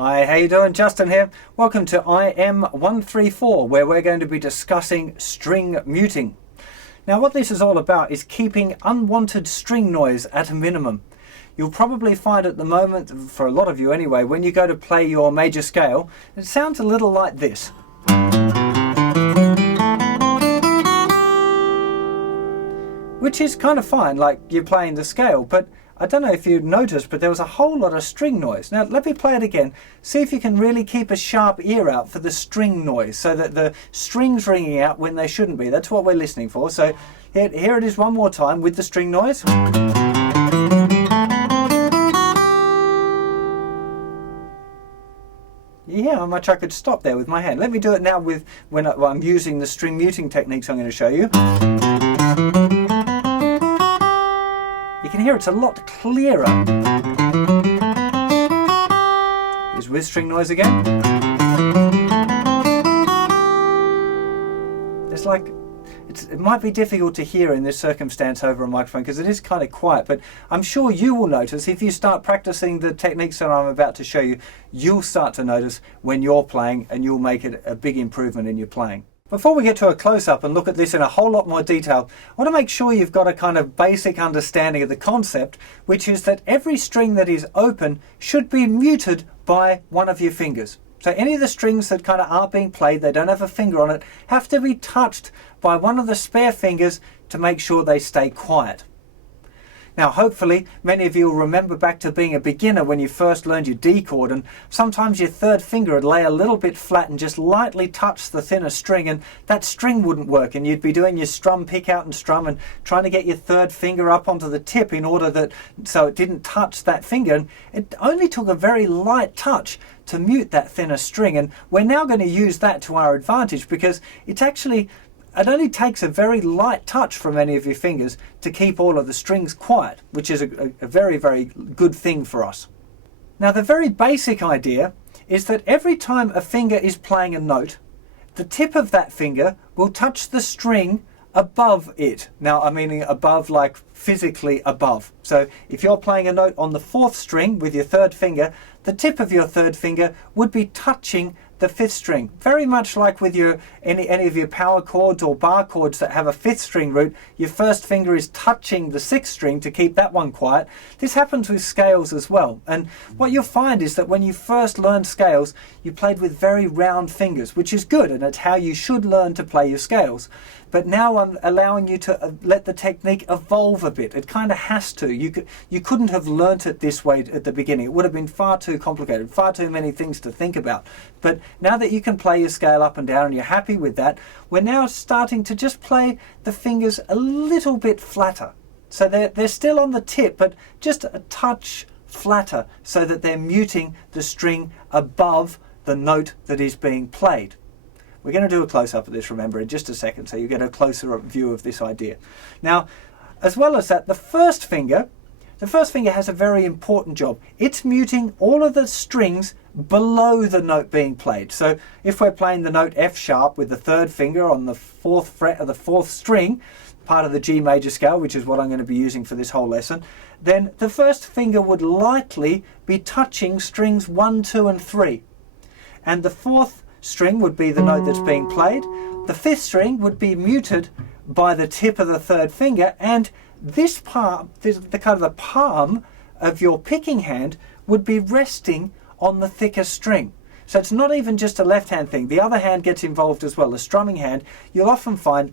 Hi, how you doing? Justin here. Welcome to IM-134, where we're going to be discussing string muting. Now what this is all about is keeping unwanted string noise at a minimum. You'll probably find at the moment, for a lot of you anyway, when you go to play your major scale, it sounds a little like this. Which is kind of fine, like you're playing the scale, but I don't know if you noticed, but there was a whole lot of string noise. Now let me play it again. See if you can really keep a sharp ear out for the string noise, so that the strings ringing out when they shouldn't be. That's what we're listening for. So here it is one more time with the string noise. Yeah, how much I could stop there with my hand. Let me do it now with when I'm using the string muting techniques I'm going to show you. You can hear it's a lot clearer. Here's with string noise again. It's like, it might be difficult to hear in this circumstance over a microphone because it is kind of quiet, but I'm sure you will notice if you start practicing the techniques that I'm about to show you, you'll start to notice when you're playing and you'll make it a big improvement in your playing. Before we get to a close-up and look at this in a whole lot more detail, I want to make sure you've got a kind of basic understanding of the concept, which is that every string that is open should be muted by one of your fingers. So any of the strings that kind of aren't being played, they don't have a finger on it, have to be touched by one of the spare fingers to make sure they stay quiet. Now hopefully many of you will remember back to being a beginner when you first learned your D chord, and sometimes your third finger would lay a little bit flat and just lightly touch the thinner string, and that string wouldn't work, and you'd be doing your strum pick out and strum and trying to get your third finger up onto the tip in order that so it didn't touch that finger, and it only took a very light touch to mute that thinner string. And we're now going to use that to our advantage because it only takes a very light touch from any of your fingers to keep all of the strings quiet, which is a very, very good thing for us. Now the very basic idea is that every time a finger is playing a note, the tip of that finger will touch the string above it. Now I'm meaning above, like physically above. So if you're playing a note on the fourth string with your third finger, the tip of your third finger would be touching the fifth string. Very much like with any of your power chords or bar chords that have a fifth string root, your first finger is touching the sixth string to keep that one quiet. This happens with scales as well. And what you'll find is that when you first learned scales, you played with very round fingers, which is good, and it's how you should learn to play your scales. But now I'm allowing you to let the technique evolve a bit. It kind of has to. You couldn't have learnt it this way at the beginning. It would have been far too complicated, far too many things to think about. But now that you can play your scale up and down and you're happy with that, we're now starting to just play the fingers a little bit flatter. So they're still on the tip, but just a touch flatter so that they're muting the string above the note that is being played. We're going to do a close-up of this, remember, in just a second, so you get a closer view of this idea. Now, as well as that, the first finger has a very important job. It's muting all of the strings below the note being played. So if we're playing the note F sharp with the third finger on the fourth fret of the fourth string, part of the G major scale, which is what I'm going to be using for this whole lesson, then the first finger would lightly be touching strings 1, 2, and 3. And the fourth string would be the note that's being played. The fifth string would be muted by the tip of the third finger, and this palm, the kind of the palm of your picking hand would be resting on the thicker string. So it's not even just a left hand thing. The other hand gets involved as well. The strumming hand, you'll often find,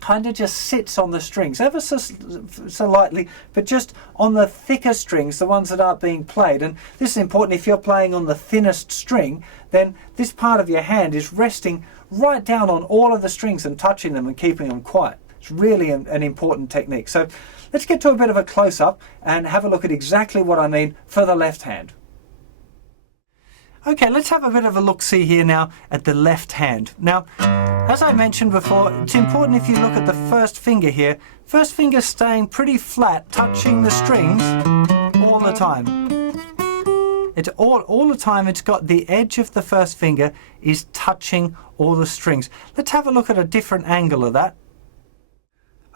kind of just sits on the strings ever so lightly, but just on the thicker strings, the ones that aren't being played. And this is important. If you're playing on the thinnest string, then this part of your hand is resting right down on all of the strings and touching them and keeping them quiet. It's really an important technique. So let's get to a bit of a close-up and have a look at exactly what I mean for the left hand. Okay, let's have a bit of a look-see here now at the left hand. Now, as I mentioned before, it's important if you look at the first finger here, first finger staying pretty flat, touching the strings all the time. It's all the time it's got the edge of the first finger is touching all the strings. Let's have a look at a different angle of that.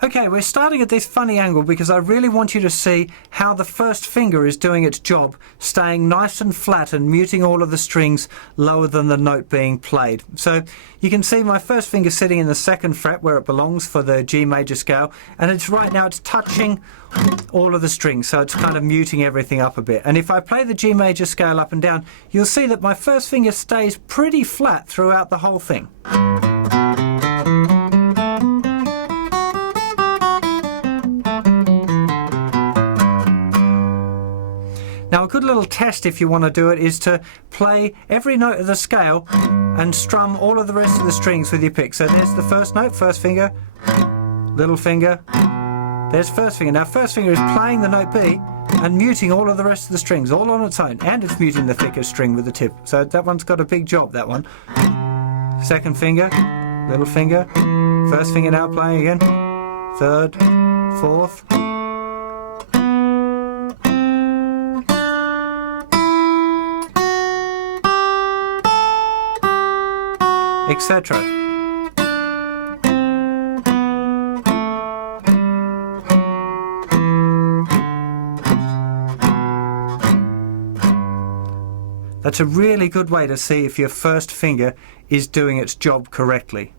Okay, we're starting at this funny angle because I really want you to see how the first finger is doing its job, staying nice and flat and muting all of the strings lower than the note being played. So you can see my first finger sitting in the 2nd fret where it belongs for the G major scale, and it's right now it's touching all of the strings, so it's kind of muting everything up a bit. And if I play the G major scale up and down, you'll see that my first finger stays pretty flat throughout the whole thing. Now a good little test if you want to do it is to play every note of the scale and strum all of the rest of the strings with your pick. So there's the first note, first finger, little finger, there's first finger. Now first finger is playing the note B and muting all of the rest of the strings all on its own, and it's muting the thickest string with the tip. So that one's got a big job, that one. Second finger, little finger, first finger now playing again, third, fourth, etc. That's a really good way to see if your first finger is doing its job correctly.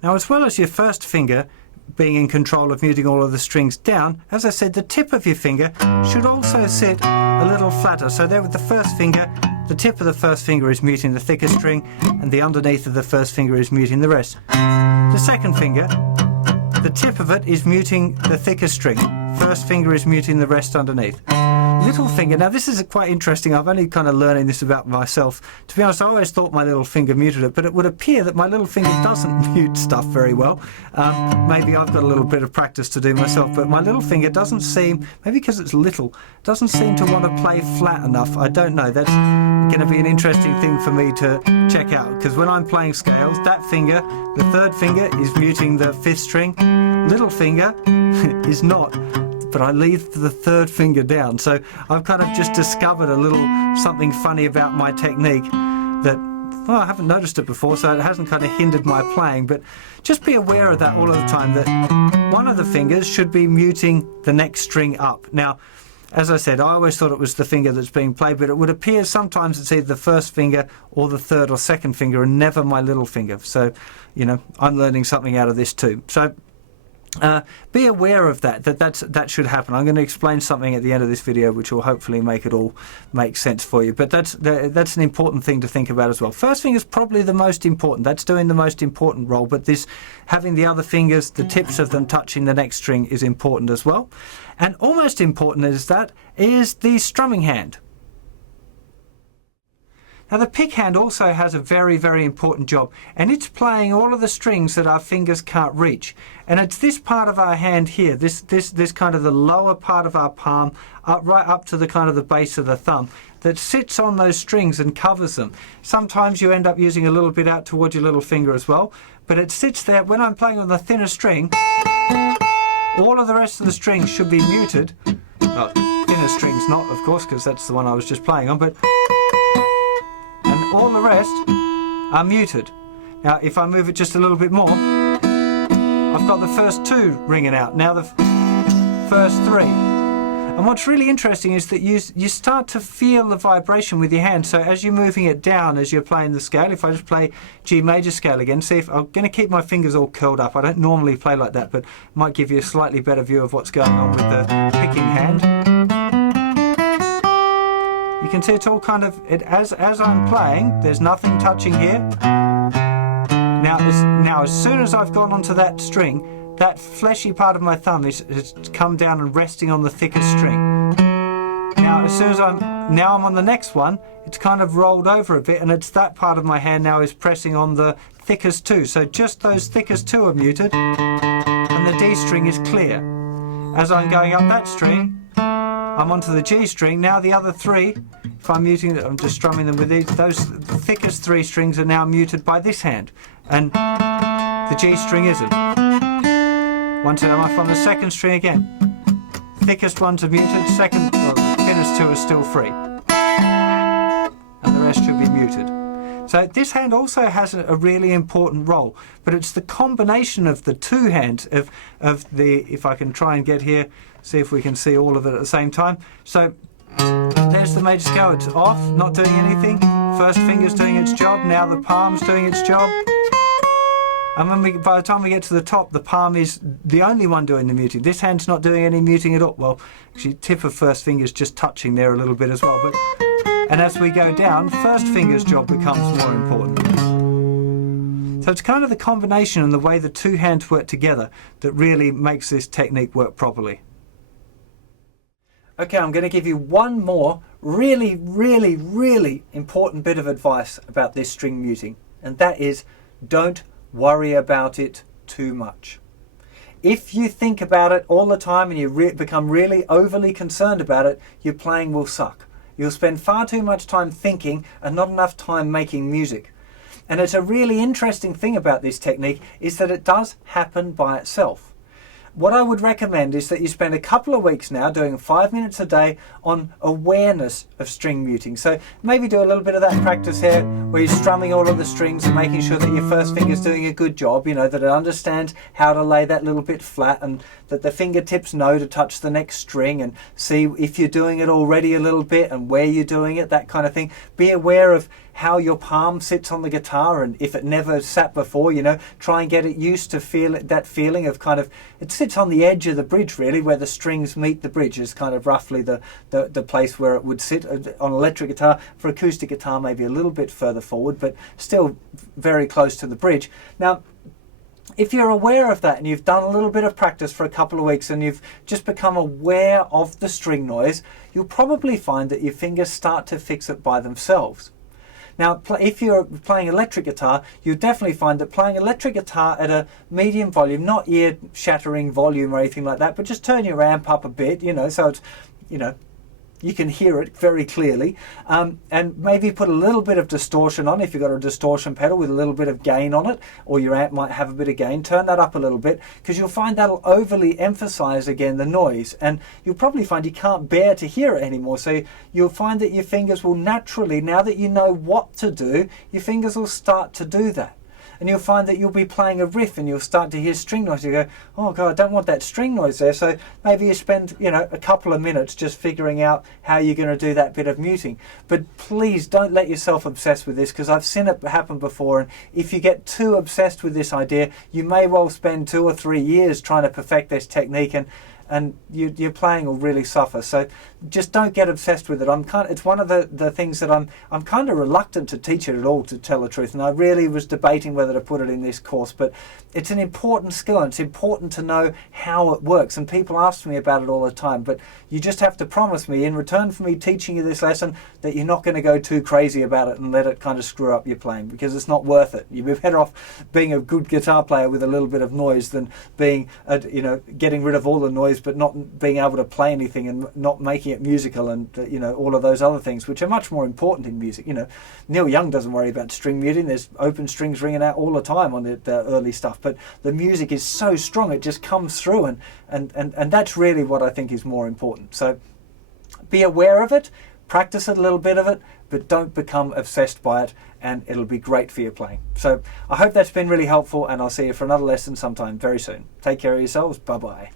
Now, as well as your first finger being in control of muting all of the strings down, as I said, the tip of your finger should also sit a little flatter. So there with the first finger, the tip of the first finger is muting the thicker string, and the underneath of the first finger is muting the rest. The second finger, the tip of it is muting the thicker string. First finger is muting the rest underneath. Little finger, now this is quite interesting. I've only kind of learning this about myself. To be honest, I always thought my little finger muted it, but it would appear that my little finger doesn't mute stuff very well. Maybe I've got a little bit of practice to do myself, but my little finger doesn't seem, maybe because it's little, doesn't seem to want to play flat enough. I don't know. That's going to be an interesting thing for me to check out, because when I'm playing scales, that finger, the third finger, is muting the 5th string. Little finger is not, but I leave the third finger down. So I've kind of just discovered a little something funny about my technique that, well, I haven't noticed it before, so it hasn't kind of hindered my playing. But just be aware of that all of the time, that one of the fingers should be muting the next string up. Now, as I said, I always thought it was the finger that's being played, but it would appear sometimes it's either the first finger or the third or second finger and never my little finger. So, you know, I'm learning something out of this too. So be aware of that should happen. I'm going to explain something at the end of this video which will hopefully make it all make sense for you. But that's an important thing to think about as well. First finger is probably the most important. That's doing the most important role. But this, having the other fingers, the tips of them touching the next string, is important as well. And almost important as that is the strumming hand. Now the pick hand also has a very, very important job, and it's playing all of the strings that our fingers can't reach. And it's this part of our hand here, this kind of the lower part of our palm, right up to the kind of the base of the thumb, that sits on those strings and covers them. Sometimes you end up using a little bit out towards your little finger as well, but it sits there. When I'm playing on the thinner string, all of the rest of the strings should be muted. Well, thinner strings not, of course, because that's the one I was just playing on, but all the rest are muted. Now if I move it just a little bit more, I've got the first 2 ringing out, now the first 3. And what's really interesting is that you start to feel the vibration with your hand. So as you're moving it down as you're playing the scale, if I just play G major scale again, see if I'm going to keep my fingers all curled up. I don't normally play like that, but might give you a slightly better view of what's going on with the picking hand. You can see it's all kind of, as I'm playing, there's nothing touching here. Now as soon as I've gone onto that string, that fleshy part of my thumb has come down and resting on the thickest string. Now as soon as I'm on the next one, it's kind of rolled over a bit, and it's that part of my hand now is pressing on the thickest 2. So just those thickest 2 are muted, and the D string is clear. As I'm going up that string, I'm onto the G string. Now the other 3, if I'm muting it, I'm just strumming them with these. Those thickest 3 strings are now muted by this hand, and the G string isn't. Once I'm off on the second string again, thickest ones are muted, thinnest 2 are still free, and the rest should be muted. So this hand also has a really important role, but it's the combination of the two hands of the, if I can try and get here, see if we can see all of it at the same time. So there's the major scale, it's off, not doing anything. First finger's doing its job, now the palm's doing its job. And when by the time we get to the top, the palm is the only one doing the muting. This hand's not doing any muting at all. Well, actually, tip of first finger's just touching there a little bit as well. And as we go down, first finger's job becomes more important. So it's kind of the combination and the way the two hands work together that really makes this technique work properly. Okay, I'm going to give you one more really, really, really important bit of advice about this string muting, and that is don't worry about it too much. If you think about it all the time and you become really overly concerned about it, your playing will suck. You'll spend far too much time thinking and not enough time making music. And it's a really interesting thing about this technique is that it does happen by itself. What I would recommend is that you spend a couple of weeks now doing 5 minutes a day on awareness of string muting. So maybe do a little bit of that practice here where you're strumming all of the strings and making sure that your first finger's doing a good job, you know, that it understands how to lay that little bit flat and that the fingertips know to touch the next string, and see if you're doing it already a little bit and where you're doing it, that kind of thing. Be aware of how your palm sits on the guitar, and if it never sat before, you know, try and get it used to that feeling of kind of, it sits on the edge of the bridge really, where the strings meet the bridge is kind of roughly the place where it would sit. On electric guitar, for acoustic guitar maybe a little bit further forward, but still very close to the bridge. Now, if you're aware of that and you've done a little bit of practice for a couple of weeks and you've just become aware of the string noise, you'll probably find that your fingers start to fix it by themselves. Now, if you're playing electric guitar, you'll definitely find that playing electric guitar at a medium volume, not ear-shattering volume or anything like that, but just turn your amp up a bit, you know, so it's, you know, you can hear it very clearly, and maybe put a little bit of distortion on. If you've got a distortion pedal with a little bit of gain on it, or your amp might have a bit of gain, turn that up a little bit, because you'll find that'll overly emphasize again the noise, and you'll probably find you can't bear to hear it anymore. So you'll find that your fingers will naturally, now that you know what to do, your fingers will start to do that. And you'll find that you'll be playing a riff and you'll start to hear string noise. You go, oh God, I don't want that string noise there. So maybe you spend, you know, a couple of minutes just figuring out how you're going to do that bit of muting. But please don't let yourself obsess with this, because I've seen it happen before. And if you get too obsessed with this idea, you may well spend 2 or 3 years trying to perfect this technique, and your playing will really suffer. So just don't get obsessed with it. It's one of the things that I'm kind of reluctant to teach it at all, to tell the truth. And I really was debating whether to put it in this course, but it's an important skill and it's important to know how it works. And people ask me about it all the time, but you just have to promise me, in return for me teaching you this lesson, that you're not going to go too crazy about it and let it kind of screw up your playing, because it's not worth it. You'd be better off being a good guitar player with a little bit of noise than being, you know, getting rid of all the noise but not being able to play anything and not making it musical, and you know, all of those other things which are much more important in music. You know, Neil Young doesn't worry about string muting. There's open strings ringing out all the time on the early stuff, but the music is so strong it just comes through, and that's really what I think is more important. So be aware of it, practice a little bit of it, but don't become obsessed by it, and it'll be great for your playing. So I hope that's been really helpful, and I'll see you for another lesson sometime very soon. Take care of yourselves. Bye bye.